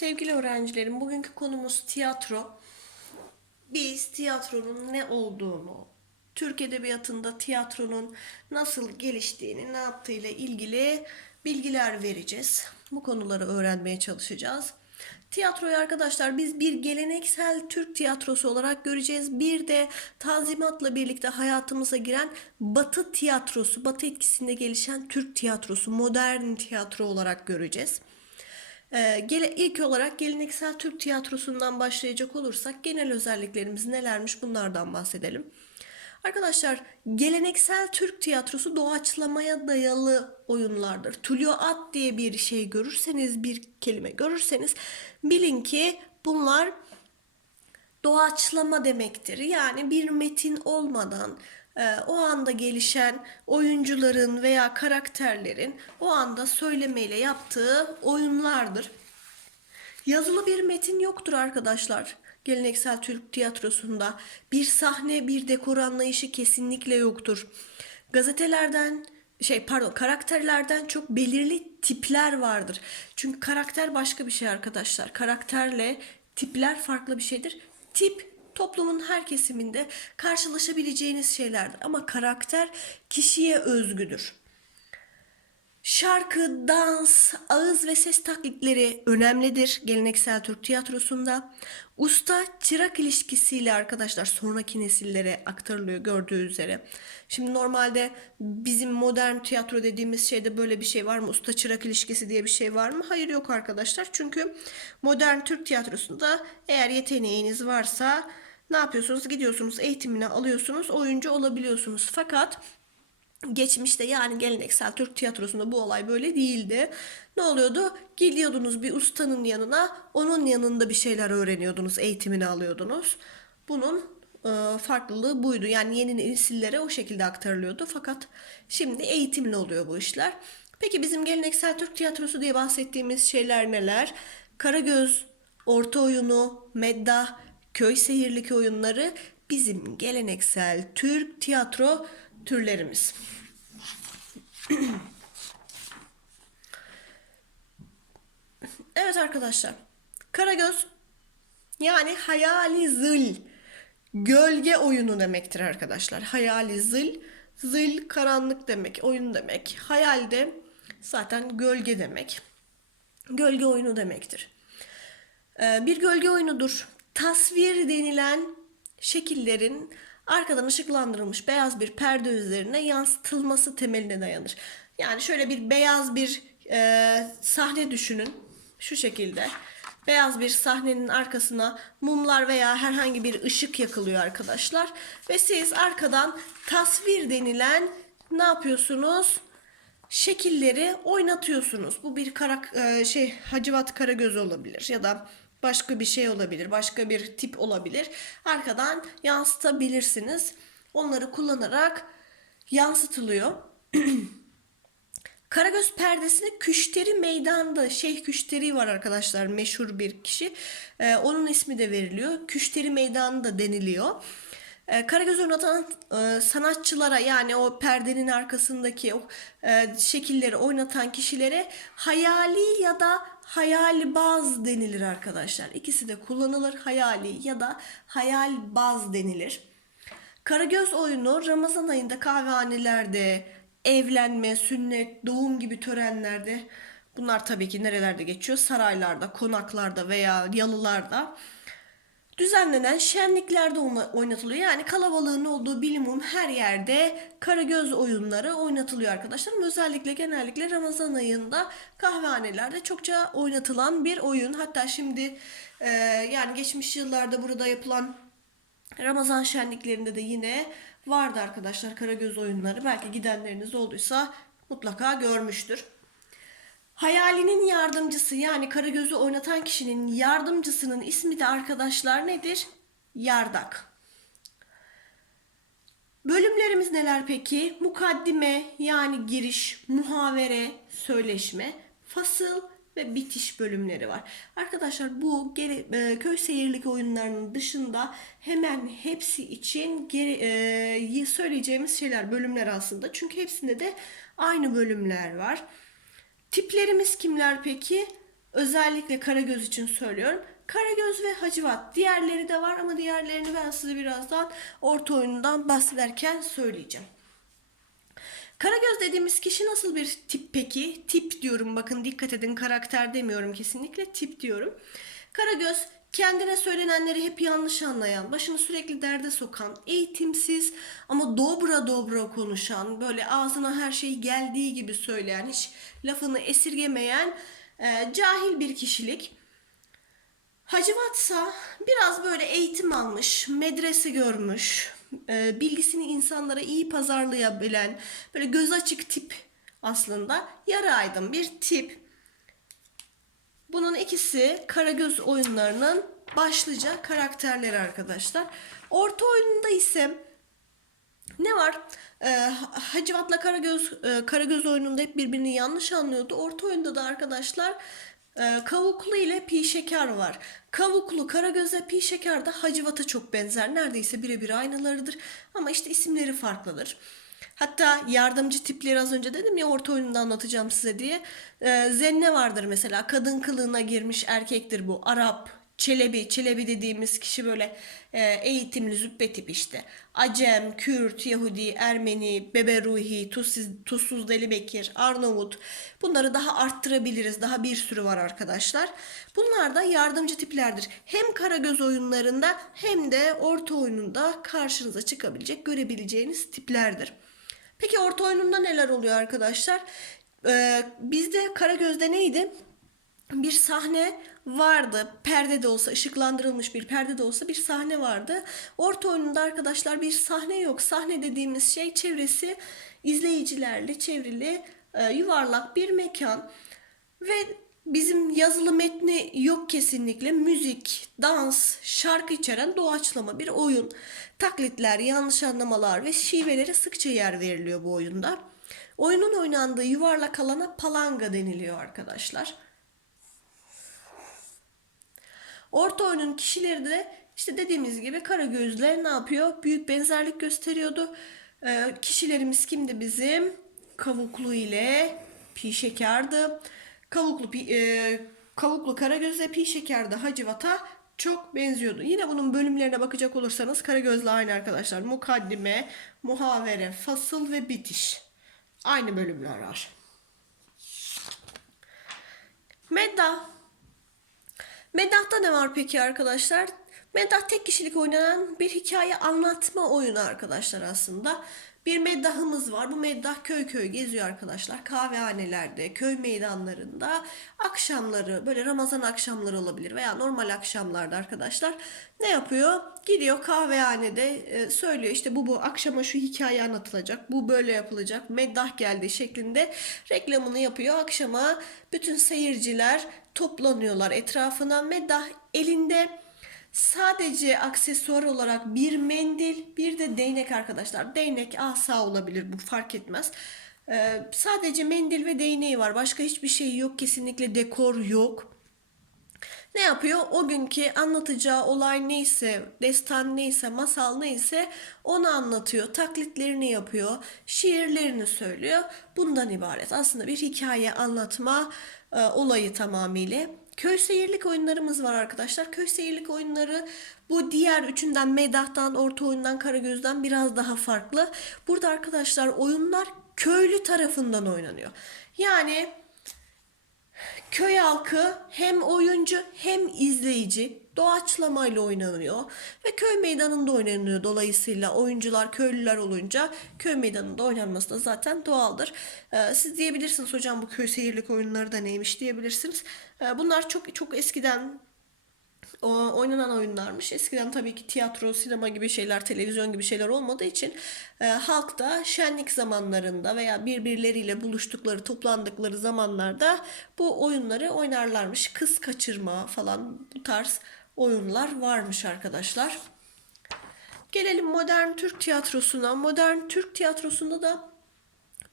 Sevgili öğrencilerim, bugünkü konumuz tiyatro. Biz tiyatronun ne olduğunu, Türk Edebiyatı'nda tiyatronun nasıl geliştiğini, ne yaptığıyla ilgili bilgiler vereceğiz. Bu konuları öğrenmeye çalışacağız. Tiyatroyu arkadaşlar biz bir geleneksel Türk tiyatrosu olarak göreceğiz. Bir de Tanzimat'la birlikte hayatımıza giren Batı tiyatrosu, Batı etkisinde gelişen Türk tiyatrosu, modern tiyatro olarak göreceğiz. Ee, gele, ilk olarak geleneksel Türk tiyatrosundan başlayacak olursak genel özelliklerimiz nelermiş bunlardan bahsedelim. Arkadaşlar geleneksel Türk tiyatrosu doğaçlamaya dayalı oyunlardır. Tuluat diye bir şey görürseniz bir kelime görürseniz bilin ki bunlar doğaçlama demektir. Yani bir metin olmadan o anda gelişen oyuncuların veya karakterlerin o anda söylemeyle yaptığı oyunlardır. Yazılı bir metin yoktur arkadaşlar. Geleneksel Türk tiyatrosunda bir sahne, bir dekor anlayışı kesinlikle yoktur. Gazetelerden şey pardon karakterlerden çok belirli tipler vardır. Çünkü karakter başka bir şey arkadaşlar. Karakterle tipler farklı bir şeydir. Tip toplumun her kesiminde karşılaşabileceğiniz şeylerdir ama karakter kişiye özgüdür. Şarkı, dans, ağız ve ses taklitleri önemlidir geleneksel Türk tiyatrosunda. Usta çırak ilişkisiyle arkadaşlar sonraki nesillere aktarılıyor gördüğü üzere. Şimdi normalde bizim modern tiyatro dediğimiz şeyde böyle bir şey var mı? Usta çırak ilişkisi diye bir şey var mı? Hayır yok arkadaşlar. Çünkü modern Türk tiyatrosunda eğer yeteneğiniz varsa ne yapıyorsunuz? Gidiyorsunuz eğitimini alıyorsunuz, oyuncu olabiliyorsunuz. Fakat Geçmişte yani geleneksel Türk tiyatrosunda bu olay böyle değildi. Ne oluyordu? Gidiyordunuz bir ustanın yanına, onun yanında bir şeyler öğreniyordunuz, eğitimini alıyordunuz. Bunun e, farklılığı buydu. Yani yeni nesillere o şekilde aktarılıyordu. Fakat şimdi eğitimli oluyor bu işler. Peki bizim geleneksel Türk tiyatrosu diye bahsettiğimiz şeyler neler? Karagöz, orta oyunu, meddah, köy seyirlik oyunları bizim geleneksel Türk tiyatro türlerimiz. evet arkadaşlar. Karagöz yani hayali zıl gölge oyunu demektir arkadaşlar. Hayali zıl zıl karanlık demek, oyun demek. Hayal de zaten gölge demek. Gölge oyunu demektir. Ee, bir gölge oyunudur. Tasvir denilen şekillerin arkadan ışıklandırılmış beyaz bir perde üzerine yansıtılması temeline dayanır. Yani şöyle bir beyaz bir e, sahne düşünün. Şu şekilde. Beyaz bir sahnenin arkasına mumlar veya herhangi bir ışık yakılıyor arkadaşlar. Ve siz arkadan tasvir denilen ne yapıyorsunuz? Şekilleri oynatıyorsunuz. Bu bir karak e, şey Hacivat Karagöz olabilir ya da başka bir şey olabilir, başka bir tip olabilir. Arkadan yansıtabilirsiniz. Onları kullanarak yansıtılıyor. Karagöz perdesini Küşteri Meydan'da Şeyh Küşteri var arkadaşlar meşhur bir kişi. Ee, onun ismi de veriliyor. Küşteri Meydanı da deniliyor. Ee, Karagöz oynatan e, sanatçılara yani o perdenin arkasındaki o e, şekilleri oynatan kişilere hayali ya da hayal baz denilir arkadaşlar. İkisi de kullanılır. Hayali ya da hayal baz denilir. Karagöz oyunu Ramazan ayında kahvehanelerde, evlenme, sünnet, doğum gibi törenlerde bunlar tabii ki nerelerde geçiyor? Saraylarda, konaklarda veya yalılarda düzenlenen şenliklerde oynatılıyor. Yani kalabalığın olduğu bilimum her yerde karagöz oyunları oynatılıyor arkadaşlar. Özellikle genellikle Ramazan ayında kahvehanelerde çokça oynatılan bir oyun. Hatta şimdi e, yani geçmiş yıllarda burada yapılan Ramazan şenliklerinde de yine vardı arkadaşlar karagöz oyunları. Belki gidenleriniz olduysa mutlaka görmüştür. Hayalinin yardımcısı yani Karagöz'ü oynatan kişinin yardımcısının ismi de arkadaşlar nedir? Yardak. Bölümlerimiz neler peki? Mukaddime yani giriş, muhavere, söyleşme, fasıl ve bitiş bölümleri var. Arkadaşlar bu geri, e, köy seyirlik oyunlarının dışında hemen hepsi için geri, e, söyleyeceğimiz şeyler bölümler aslında. Çünkü hepsinde de aynı bölümler var. Tiplerimiz kimler peki? Özellikle Karagöz için söylüyorum. Karagöz ve Hacivat. Diğerleri de var ama diğerlerini ben size birazdan orta oyunundan bahsederken söyleyeceğim. Karagöz dediğimiz kişi nasıl bir tip peki? Tip diyorum bakın dikkat edin karakter demiyorum kesinlikle tip diyorum. Karagöz kendine söylenenleri hep yanlış anlayan, başını sürekli derde sokan, eğitimsiz ama dobra dobra konuşan, böyle ağzına her şey geldiği gibi söyleyen, hiç lafını esirgemeyen e, cahil bir kişilik. Hacivatsa biraz böyle eğitim almış, medrese görmüş, e, bilgisini insanlara iyi pazarlayabilen, böyle göz açık tip aslında yarı aydın bir tip. Bunun ikisi Karagöz oyunlarının başlıca karakterleri arkadaşlar. Orta oyununda ise ne var? Ee, Hacivat'la Karagöz, e, Karagöz oyununda hep birbirini yanlış anlıyordu. Orta oyunda da arkadaşlar e, Kavuklu ile Pi Şeker var. Kavuklu, Karagöz ve Pi Şeker de Hacivat'a çok benzer. Neredeyse birebir aynılarıdır. Ama işte isimleri farklıdır. Hatta yardımcı tipleri az önce dedim ya orta oyununda anlatacağım size diye. Ee, zenne vardır mesela. Kadın kılığına girmiş erkektir bu. Arap, Çelebi, Çelebi dediğimiz kişi böyle e, eğitimli züppe tip işte. Acem, Kürt, Yahudi, Ermeni, Beberuhi, Tuzsuz, Tuzsuz Deli Bekir, Arnavut. Bunları daha arttırabiliriz. Daha bir sürü var arkadaşlar. Bunlar da yardımcı tiplerdir. Hem Karagöz oyunlarında hem de orta oyununda karşınıza çıkabilecek, görebileceğiniz tiplerdir. Peki orta oyununda neler oluyor arkadaşlar? Ee, bizde Karagöz'de neydi? bir sahne vardı. Perde de olsa, ışıklandırılmış bir perde de olsa bir sahne vardı. Orta oyununda arkadaşlar bir sahne yok. Sahne dediğimiz şey çevresi izleyicilerle çevrili e, yuvarlak bir mekan. Ve bizim yazılı metni yok kesinlikle. Müzik, dans, şarkı içeren doğaçlama bir oyun. Taklitler, yanlış anlamalar ve şivelere sıkça yer veriliyor bu oyunda. Oyunun oynandığı yuvarlak alana palanga deniliyor arkadaşlar. Orta oyunun kişileri de işte dediğimiz gibi Karagöz'le ne yapıyor? Büyük benzerlik gösteriyordu. Ee, kişilerimiz kimdi bizim? Kavuklu ile Pi Şeker'di. Kavuklu, e, Kavuklu Karagöz'le Pi Şeker'de Hacivat'a çok benziyordu. Yine bunun bölümlerine bakacak olursanız Karagöz'le aynı arkadaşlar. Mukaddime, muhavere, fasıl ve bitiş. Aynı bölümler var. Medda Meddah'ta ne var peki arkadaşlar? Meddah tek kişilik oynanan bir hikaye anlatma oyunu arkadaşlar aslında. Bir meddahımız var. Bu meddah köy köy geziyor arkadaşlar. Kahvehanelerde, köy meydanlarında akşamları böyle Ramazan akşamları olabilir veya normal akşamlarda arkadaşlar ne yapıyor? Gidiyor kahvehanede e, söylüyor işte bu bu akşama şu hikaye anlatılacak. Bu böyle yapılacak. Meddah geldi şeklinde reklamını yapıyor. Akşama bütün seyirciler toplanıyorlar etrafına. Meddah elinde Sadece aksesuar olarak bir mendil, bir de değnek arkadaşlar. Değnek asa olabilir bu fark etmez. Ee, sadece mendil ve değneği var. Başka hiçbir şey yok. Kesinlikle dekor yok. Ne yapıyor? O günkü anlatacağı olay neyse, destan neyse, masal neyse onu anlatıyor. Taklitlerini yapıyor. Şiirlerini söylüyor. Bundan ibaret. Aslında bir hikaye anlatma e, olayı tamamıyla. Köy seyirlik oyunlarımız var arkadaşlar. Köy seyirlik oyunları bu diğer üçünden Meydah'tan, Orta Oyundan, Karagöz'den biraz daha farklı. Burada arkadaşlar oyunlar köylü tarafından oynanıyor. Yani köy halkı hem oyuncu hem izleyici doğaçlamayla oynanıyor ve köy meydanında oynanıyor. Dolayısıyla oyuncular köylüler olunca köy meydanında oynanması da zaten doğaldır. Ee, siz diyebilirsiniz hocam bu köy seyirlik oyunları da neymiş diyebilirsiniz. Ee, bunlar çok çok eskiden o, oynanan oyunlarmış. Eskiden tabii ki tiyatro, sinema gibi şeyler, televizyon gibi şeyler olmadığı için e, halk da şenlik zamanlarında veya birbirleriyle buluştukları, toplandıkları zamanlarda bu oyunları oynarlarmış. Kız kaçırma falan bu tarz oyunlar varmış arkadaşlar. Gelelim modern Türk tiyatrosuna. Modern Türk tiyatrosunda da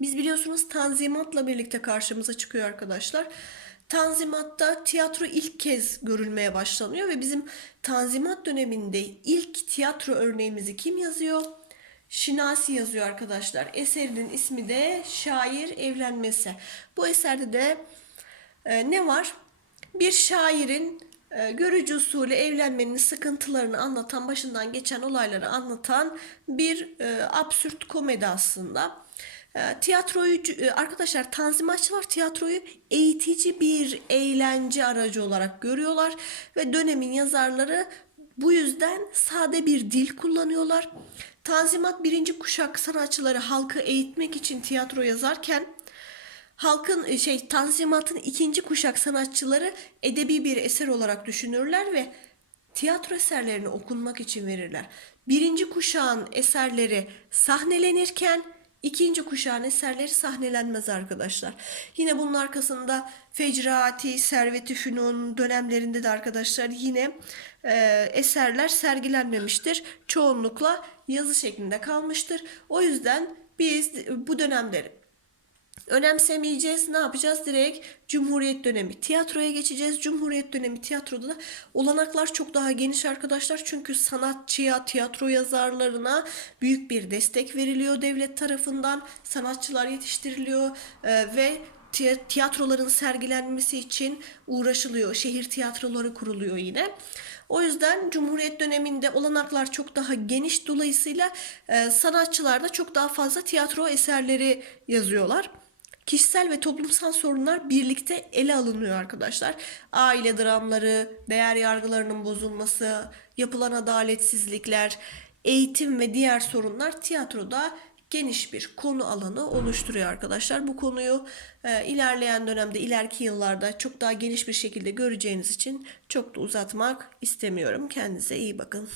biz biliyorsunuz Tanzimat'la birlikte karşımıza çıkıyor arkadaşlar. Tanzimat'ta tiyatro ilk kez görülmeye başlanıyor ve bizim Tanzimat döneminde ilk tiyatro örneğimizi kim yazıyor? Şinasi yazıyor arkadaşlar. Eserinin ismi de Şair Evlenmesi. Bu eserde de e, ne var? bir şairin görücü usulü evlenmenin sıkıntılarını anlatan, başından geçen olayları anlatan bir e, absürt komedi aslında. E, tiyatroyu arkadaşlar tanzimatçılar tiyatroyu eğitici bir eğlence aracı olarak görüyorlar ve dönemin yazarları bu yüzden sade bir dil kullanıyorlar. Tanzimat birinci kuşak sanatçıları halkı eğitmek için tiyatro yazarken halkın e, şey Tanzimat'ın ikinci kuşak sanatçıları edebi bir eser olarak düşünürler ve tiyatro eserlerini okunmak için verirler. Birinci kuşağın eserleri sahnelenirken ikinci kuşağın eserleri sahnelenmez arkadaşlar. Yine bunun arkasında Fecraati, Servet-i Fünun dönemlerinde de arkadaşlar yine e, eserler sergilenmemiştir. Çoğunlukla yazı şeklinde kalmıştır. O yüzden biz bu dönemleri önemsemeyeceğiz. Ne yapacağız? Direkt Cumhuriyet dönemi tiyatroya geçeceğiz. Cumhuriyet dönemi tiyatroda da olanaklar çok daha geniş arkadaşlar. Çünkü sanatçıya, tiyatro yazarlarına büyük bir destek veriliyor devlet tarafından. Sanatçılar yetiştiriliyor e, ve tiy- tiyatroların sergilenmesi için uğraşılıyor. Şehir tiyatroları kuruluyor yine. O yüzden Cumhuriyet döneminde olanaklar çok daha geniş dolayısıyla e, sanatçılar da çok daha fazla tiyatro eserleri yazıyorlar. Kişisel ve toplumsal sorunlar birlikte ele alınıyor arkadaşlar. Aile dramları, değer yargılarının bozulması, yapılan adaletsizlikler, eğitim ve diğer sorunlar tiyatroda geniş bir konu alanı oluşturuyor arkadaşlar. Bu konuyu e, ilerleyen dönemde, ileriki yıllarda çok daha geniş bir şekilde göreceğiniz için çok da uzatmak istemiyorum. Kendinize iyi bakın.